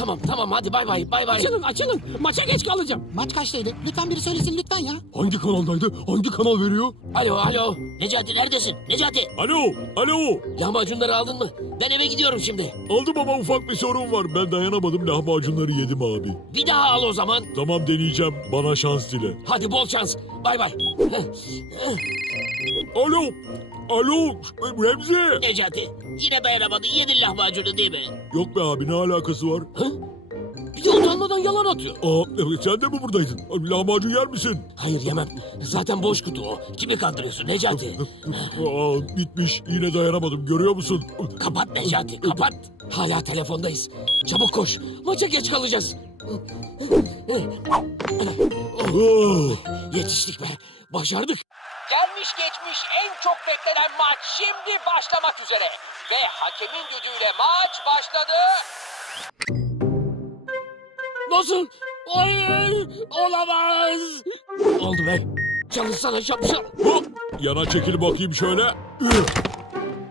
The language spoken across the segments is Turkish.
Tamam tamam hadi bay bay bay bay. Açılın açılın. Maça geç kalacağım. Maç kaçtaydı? Lütfen biri söylesin lütfen ya. Hangi kanaldaydı? Hangi kanal veriyor? Alo alo. Necati neredesin? Necati. Alo, alo. Lahmacunları aldın mı? Ben eve gidiyorum şimdi. Aldım ama ufak bir sorun var. Ben dayanamadım lahmacunları yedim abi. Bir daha al o zaman. Tamam deneyeceğim. Bana şans dile. Hadi bol şans. Bay bay. Alo, alo. Remzi. Necati yine dayanamadın yedin lahmacunu değil mi? Yok be abi ne alakası var? Bir de utanmadan yalan atıyor. Aa, evet, sen de mi buradaydın? Lahmacun yer misin? Hayır yemem. Zaten boş kutu o. Kimi kandırıyorsun Necati? Aa, bitmiş. Yine dayanamadım. Görüyor musun? kapat Necati kapat. Hala telefondayız. Çabuk koş. Maça geç kalacağız. Ah. Yetiştik be. Başardık. Gelmiş geçmiş en çok beklenen maç şimdi başlamak üzere. Ve hakemin düdüğüyle maç başladı. Nasıl? Hayır, olamaz. Oldu be. Çalışsana şapşal. Hop! Yana çekil bakayım şöyle. Üh!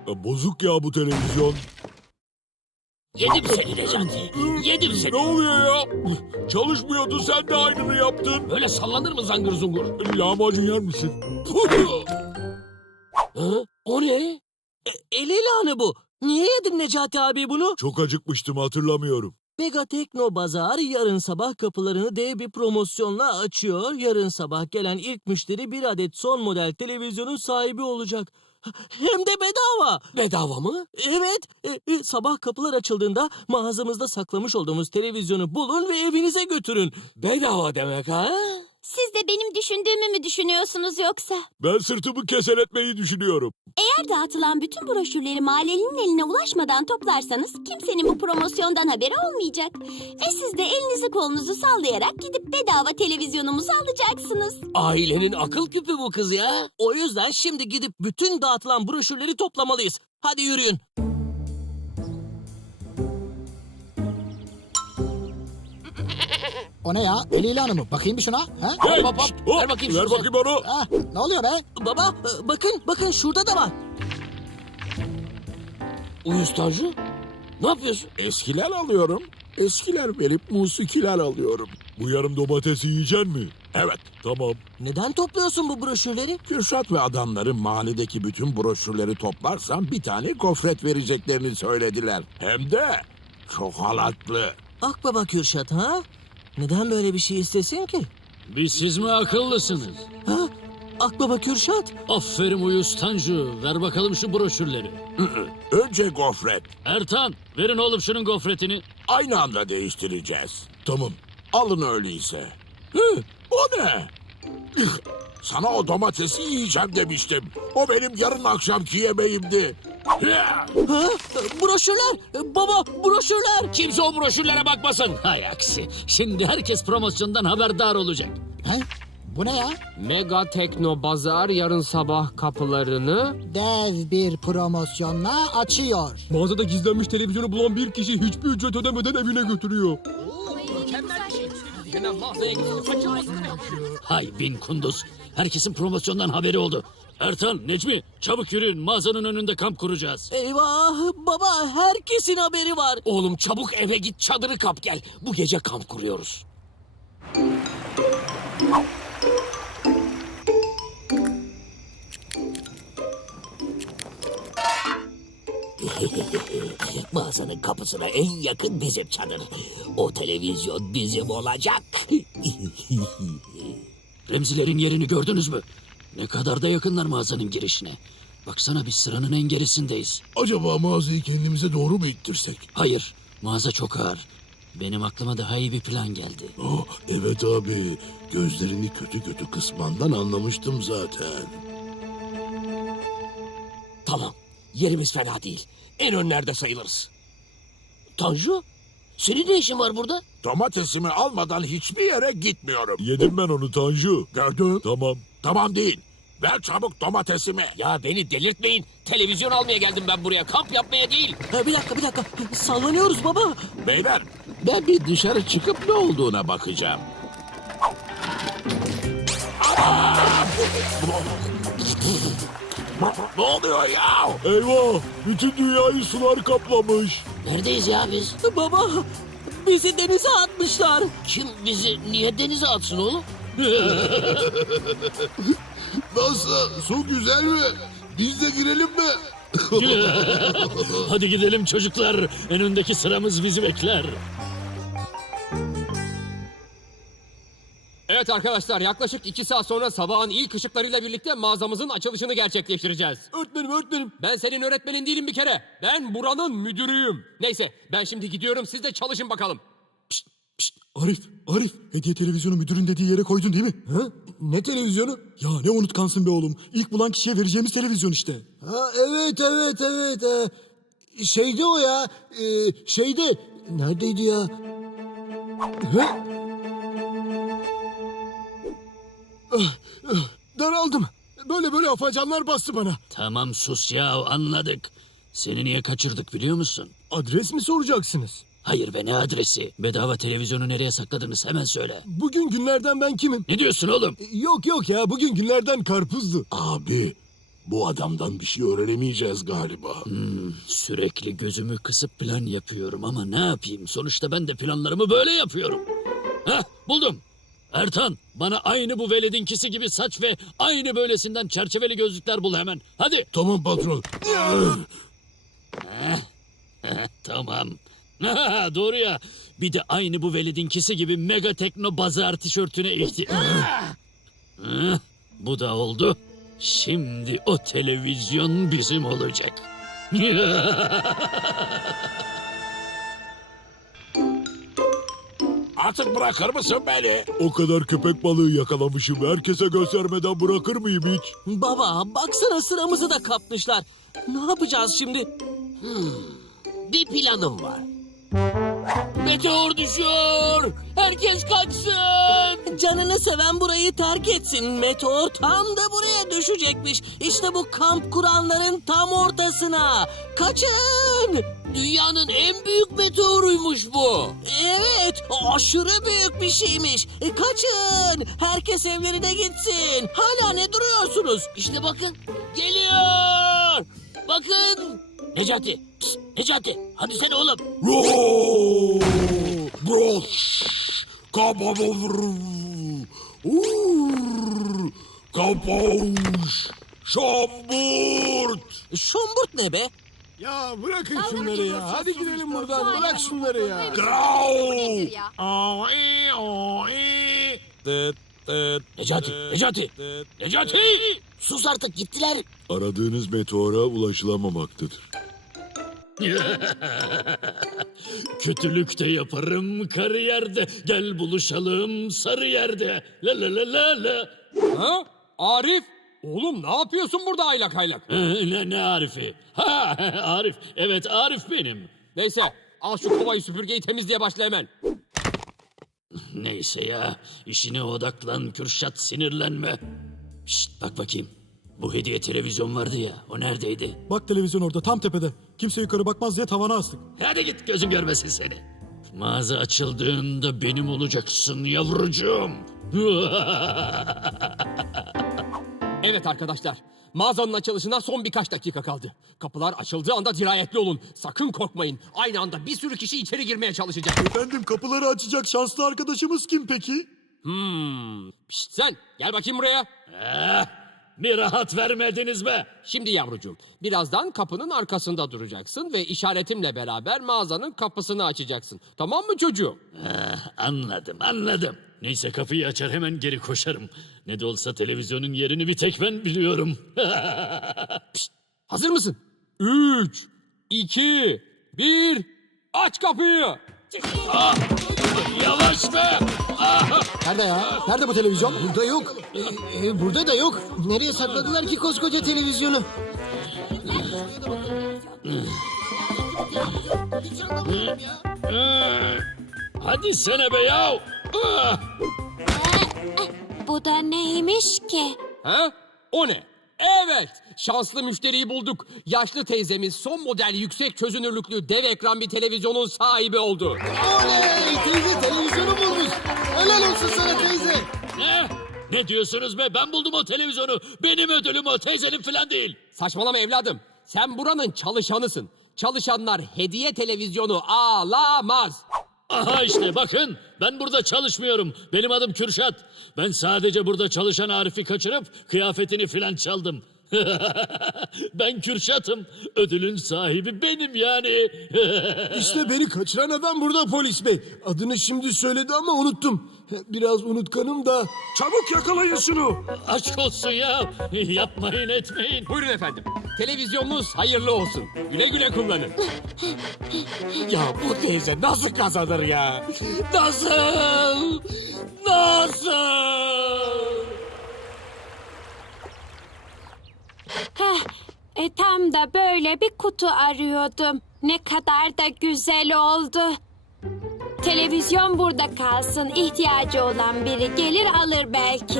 Ya bozuk ya bu televizyon. Yedim seni Necati. Yedim Ne seni. oluyor ya? Çalışmıyordu sen de aynını yaptın. Böyle sallanır mı zangır zungur? Lahmacun yer misin? O ne? E, el ilanı bu. Niye yedin Necati abi bunu? Çok acıkmıştım hatırlamıyorum. Mega Tekno Bazar yarın sabah kapılarını dev bir promosyonla açıyor. Yarın sabah gelen ilk müşteri bir adet son model televizyonun sahibi olacak. Hem de bedava. Bedava mı? Evet, e, e, sabah kapılar açıldığında mağazamızda saklamış olduğumuz televizyonu bulun ve evinize götürün. Bedava demek ha? Siz de benim düşündüğümü mü düşünüyorsunuz yoksa? Ben sırtımı keseletmeyi düşünüyorum. Eğer dağıtılan bütün broşürleri mahallenin eline ulaşmadan toplarsanız kimsenin bu promosyondan haberi olmayacak. Ve siz de elinizi kolunuzu sallayarak gidip bedava televizyonumuzu alacaksınız. Ailenin akıl küpü bu kız ya. O yüzden şimdi gidip bütün dağıtılan broşürleri toplamalıyız. Hadi yürüyün. O ne ya? El ilanı mı? Bakayım bir şuna. Ha? Hey, hop, hop. şşt, hop, Ver bakayım Ver şunu. bakayım onu. Ah, ne oluyor be? Baba, e, bakın, bakın şurada da var. Uyuz Tanju. Ne yapıyorsun? Eskiler alıyorum. Eskiler verip musikiler alıyorum. Bu yarım domatesi yiyecek mi? Evet, Tamam. Neden topluyorsun bu broşürleri? Kürşat ve adamları mahalledeki bütün broşürleri toplarsam bir tane gofret vereceklerini söylediler. Hem de çok halatlı. Akbaba Kürşat ha? Neden böyle bir şey istesin ki? Bir siz mi akıllısınız? Ha? Akbaba Kürşat? Aferin uyuz Tanju. Ver bakalım şu broşürleri. Önce gofret. Ertan verin oğlum şunun gofretini. Aynı anda değiştireceğiz. Tamam. Alın öyleyse. Hı, o ne? Sana o domatesi yiyeceğim demiştim. O benim yarın akşamki yemeğimdi. Ha? Broşürler! Baba broşürler! Kimse o broşürlere bakmasın. Hay aksi. Şimdi herkes promosyondan haberdar olacak. Ha? Bu ne ya? Mega Tekno Bazar yarın sabah kapılarını Dev bir promosyonla açıyor. Mağazada gizlenmiş televizyonu bulan bir kişi hiçbir ücret ödemeden evine götürüyor. Hay bin kunduz. Herkesin promosyondan haberi oldu. Ertan, Necmi çabuk yürüyün mağazanın önünde kamp kuracağız. Eyvah! Baba herkesin haberi var. Oğlum çabuk eve git çadırı kap gel. Bu gece kamp kuruyoruz. Mağazanın kapısına en yakın bizim çadır. O televizyon bizim olacak. Remzilerin yerini gördünüz mü? Ne kadar da yakınlar mağazanın girişine. Baksana biz sıranın en gerisindeyiz. Acaba mağazayı kendimize doğru mu ittirsek? Hayır, mağaza çok ağır. Benim aklıma daha iyi bir plan geldi. Oh, evet abi. Gözlerini kötü kötü kısmandan anlamıştım zaten. Tamam. Yerimiz fena değil. En önlerde sayılırız. Tanju, senin ne işin var burada? Domatesimi almadan hiçbir yere gitmiyorum. Yedim ben onu Tanju. Gördün? Tamam. Tamam değil. Ver çabuk domatesimi. Ya beni delirtmeyin. Televizyon almaya geldim ben buraya. Kamp yapmaya değil. Ha, bir dakika bir dakika. Sallanıyoruz baba. Beyler ben bir dışarı çıkıp ne olduğuna bakacağım. Ne oluyor ya? Eyvah! Bütün dünyayı sular kaplamış. Neredeyiz ya biz? Baba bizi denize atmışlar. Kim bizi niye denize atsın oğlum? Nasıl? Su güzel mi? Biz de girelim mi? Hadi gidelim çocuklar. Önündeki sıramız bizi bekler. Evet arkadaşlar yaklaşık iki saat sonra sabahın ilk ışıklarıyla birlikte mağazamızın açılışını gerçekleştireceğiz. Öğretmenim öğretmenim. Ben senin öğretmenin değilim bir kere. Ben buranın müdürüyüm. Neyse ben şimdi gidiyorum siz de çalışın bakalım. Pişt, Arif, Arif. Hediye televizyonu müdürün dediği yere koydun değil mi? Ha? Ne televizyonu? Ya ne unutkansın be oğlum. İlk bulan kişiye vereceğimiz televizyon işte. Ha, evet evet evet. Ee, şeyde o ya. e, şeyde. Neredeydi ya? Ha? Daraldım. Böyle böyle afacanlar bastı bana. Tamam sus ya anladık. Seni niye kaçırdık biliyor musun? Adres mi soracaksınız? Hayır be ne adresi? Bedava televizyonu nereye sakladınız hemen söyle. Bugün günlerden ben kimim? Ne diyorsun oğlum? E, Yok yok ya bugün günlerden karpuzdu. Abi bu adamdan bir şey öğrenemeyeceğiz galiba. Sürekli gözümü kısıp plan yapıyorum ama ne yapayım? Sonuçta ben de planlarımı böyle yapıyorum. Hah buldum. Ertan bana aynı bu veledinkisi gibi saç ve aynı böylesinden çerçeveli gözlükler bul hemen. Hadi. Tamam patron. Tamam. Ha, Doğru ya. Bir de aynı bu veledinkisi gibi mega tekno bazar tişörtüne ihti... Hı, Bu da oldu. Şimdi o televizyon bizim olacak. Artık bırakır mısın beni? O kadar köpek balığı yakalamışım. Herkese göstermeden bırakır mıyım hiç? Baba baksana sıramızı da kapmışlar. Ne yapacağız şimdi? Bir planım var. Meteor düşüyor. Herkes kaçsın. Canını seven burayı terk etsin. Meteor tam da buraya düşecekmiş. İşte bu kamp kuranların tam ortasına. Kaçın! Dünyanın en büyük meteoruymuş bu. Evet, aşırı büyük bir şeymiş. E, kaçın! Herkes evlerine gitsin. Hala ne duruyorsunuz? İşte bakın geliyor. Bakın. Necati. pst, Necati. Hadi sen oğlum. Bro! Bro! Kababur! Uur! Kapavuş! Şamburt! Şomburt ne be? Ya bırakın şunları ya. Hadi gidelim buradan. Bırak şunları ya. Grau! Necati. Necati. Necati. Sus artık gittiler. Aradığınız meteora ulaşılamamaktadır. Kötülük de yaparım kariyerde. Gel buluşalım sarı yerde. La la la la la. Ha? Arif. Oğlum ne yapıyorsun burada aylak aylak? Ee, ne, ne Arif'i? Ha Arif. Evet Arif benim. Neyse al şu kovayı süpürgeyi temizliğe başla hemen. Neyse ya. işine odaklan Kürşat sinirlenme. Şşt bak bakayım. Bu hediye televizyon vardı ya. O neredeydi? Bak televizyon orada tam tepede. Kimse yukarı bakmaz diye tavana astık. Hadi git gözüm görmesin seni. Mağaza açıldığında benim olacaksın yavrucuğum. Evet arkadaşlar. Mağazanın açılışına son birkaç dakika kaldı. Kapılar açıldığı anda dirayetli olun. Sakın korkmayın. Aynı anda bir sürü kişi içeri girmeye çalışacak. Efendim kapıları açacak şanslı arkadaşımız kim peki? Hmm. Pişt sen gel bakayım buraya. Eh, bir rahat vermediniz be. Şimdi yavrucuğum birazdan kapının arkasında duracaksın ve işaretimle beraber mağazanın kapısını açacaksın. Tamam mı çocuğum? Eh, anladım anladım. Neyse kapıyı açar hemen geri koşarım. Ne de olsa televizyonun yerini bir tek ben biliyorum. Hazır mısın? Üç, iki, bir, aç kapıyı. Yavaş be. Nerede ya? Nerede bu televizyon? Burada yok. Ee, e, burada da yok. Nereye sakladılar ki koskoca televizyonu? Hadi sene be yav. Bu da neymiş ki? Ha? O ne? Evet, şanslı müşteriyi bulduk. Yaşlı teyzemiz son model yüksek çözünürlüklü dev ekran bir televizyonun sahibi oldu. Oley! Teyze televizyonu bulmuş. Helal olsun sana teyze. Ne? Ne diyorsunuz be? Ben buldum o televizyonu. Benim ödülüm o. Teyzenin falan değil. Saçmalama evladım. Sen buranın çalışanısın. Çalışanlar hediye televizyonu alamaz. Aha işte bakın ben burada çalışmıyorum. Benim adım Kürşat. Ben sadece burada çalışan Arif'i kaçırıp kıyafetini filan çaldım. ben Kürşat'ım. Ödülün sahibi benim yani. İşte beni kaçıran adam burada polis bey. Adını şimdi söyledi ama unuttum. Biraz unutkanım da. Çabuk yakalayın şunu. Aşk olsun ya. Yapmayın etmeyin. Buyurun efendim. Televizyonunuz hayırlı olsun. Güle güle kullanın. Ya bu teyze nasıl kazanır ya? Nasıl? Nasıl? Heh, e, tam da böyle bir kutu arıyordum. Ne kadar da güzel oldu. Televizyon burada kalsın. İhtiyacı olan biri gelir alır belki.